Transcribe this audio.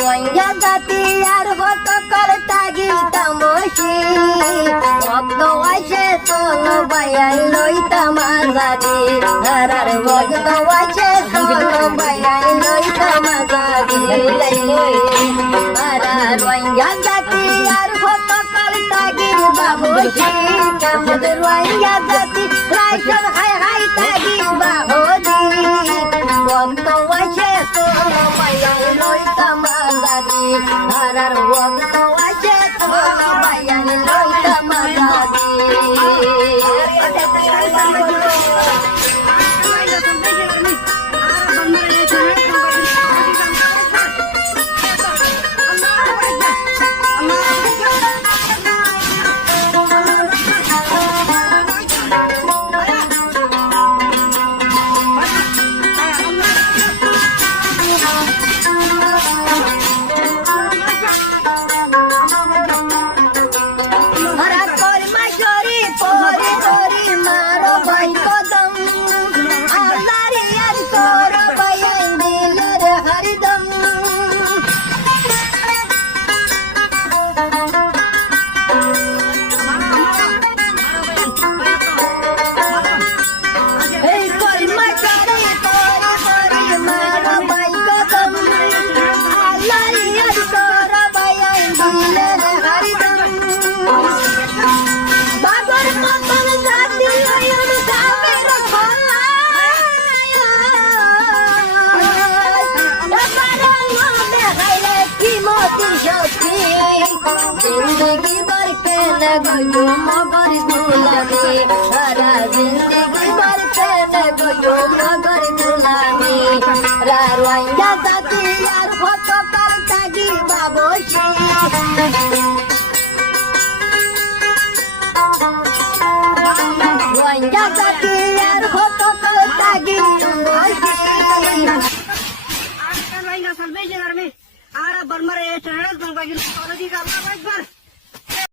রোহিঙ্গা জাতি আর হত করতা গীতামসি ভক্ত আছে তোল বায়াই লইতাম আজাদি হারার ভক্ত আছে তোল বায়াই লইতাম আজাদি হারা রোহিঙ্গা জাতি আর হত করতা গীতামসি কেমন রোহিঙ্গা জাতি রাইসর হাই হাই তাগি বাহদি ভক্ত আছে তোল বায়াই লইতাম আজাদি হারার ভক্ত আছে তোল বায়াই লইতাম আজাদি जिंदगी भर के न गयो मगर गुलामी सारा जिंदगी भर के न गयो मगर गुलामी रा रोहिंगा जाति यार फोटो करता गी बाबोशी रोहिंगा जाति यार फोटो करता गी बाबोशी बर्मा रे चढ़ बंगा की